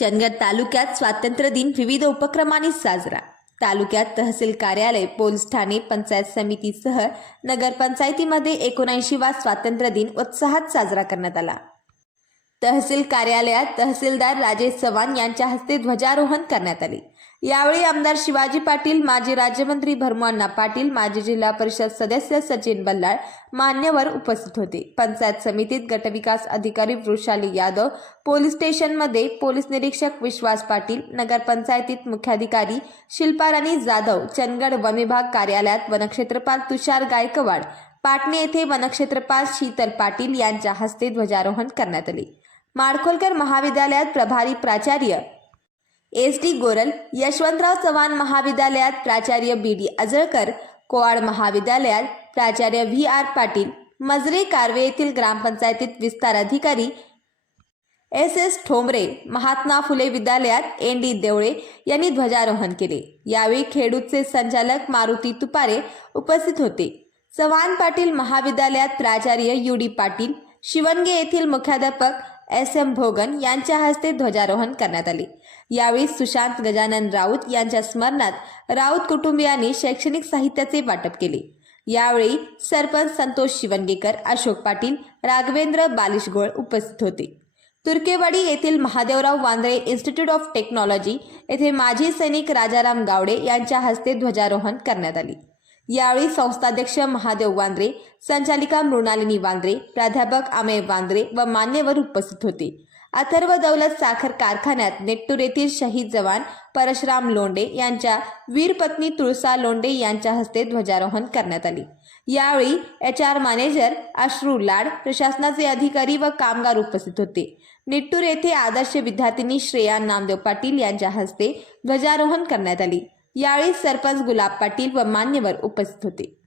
चंदगड तालुक्यात स्वातंत्र्य दिन विविध उपक्रमांनी साजरा. तालुक्यात तहसील कार्यालय पोलीस ठाणे पंचायत समितीसह नगरपंचायतीमध्ये एकोणऐंशीवा स्वातंत्र्य दिन उत्साहात साजरा करण्यात आला. तहसील कार्यालयात तहसीलदार राजेश चव्हाण यांच्या हस्ते ध्वजारोहण करण्यात आले. यावेळी आमदार शिवाजी पाटील माजी राज्यमंत्री भरमअण्णा पाटील माजी जिल्हा परिषद सदस्य सचिन बल्लाळ मान्यवर उपस्थित होते. पंचायत समितीत गटविकास अधिकारी वृषाली यादव पोलीस स्टेशनमध्ये पोलीस निरीक्षक विश्वास पाटील नगरपंचायतीत मुख्याधिकारी शिल्पाराणी जाधव चंदगड वनविभाग कार्यालयात वनक्षेत्रपाल तुषार गायकवाड पाटणे येथे वनक्षेत्रपाल शीतल पाटील यांच्या हस्ते ध्वजारोहण करण्यात आले. माडखोलकर महाविद्यालयात प्रभारी प्राचार्य एस डी गोरल यशवंतराव चव्हाण महाविद्यालयात प्राचार्य बी डी अजळकर कोवाड महाविद्यालयात प्राचार्य व्ही आर पाटील मजरे कारवे येथील ग्रामपंचायतीत विस्तार अधिकारी एस एस ठोंबरे महात्मा फुले विद्यालयात एन डी देवळे यांनी ध्वजारोहण केले. यावेळी खेडूतचे संचालक मारुती तुपारे उपस्थित होते. चव्हाण पाटील महाविद्यालयात प्राचार्य यू डी पाटील शिवणगे येथील मुख्याध्यापक एस एम भोगन यांच्या हस्ते ध्वजारोहण करण्यात आले. यावेळी सुशांत गजानन राऊत यांच्या स्मरणात राऊत कुटुंबियांनी शैक्षणिक साहित्याचे वाटप केले. यावेळी सरपंच संतोष शिवणगेकर अशोक पाटील राघवेंद्र बालिशगोळ उपस्थित होते. तुर्केवाडी येथील Mahadevrao Vandre institute of technology येथे माजी सैनिक राजाराम गावडे यांच्या हस्ते ध्वजारोहण करण्यात आले. यावेळी संस्थाध्यक्ष महादेव वांद्रे संचालिका मृणालिनी वांद्रे प्राध्यापक अमेय वांद्रे व मान्यवर उपस्थित होते. अथर्व दौलत साखर कारखान्यात नेट्टूर येथील शहीद जवान परशुराम लोंडे यांच्या वीरपत्नी तुळसा लोंडे यांच्या हस्ते ध्वजारोहण करण्यात आले. यावेळी एच आर मॅनेजर अश्रू लाड प्रशासनाचे अधिकारी व कामगार उपस्थित होते. नेट्टूर येथे आदर्श विद्यार्थिनी श्रेया नामदेव पाटील यांच्या हस्ते ध्वजारोहण करण्यात आले. यावेळी सरपंच गुलाब पाटील व मान्यवर उपस्थित होते.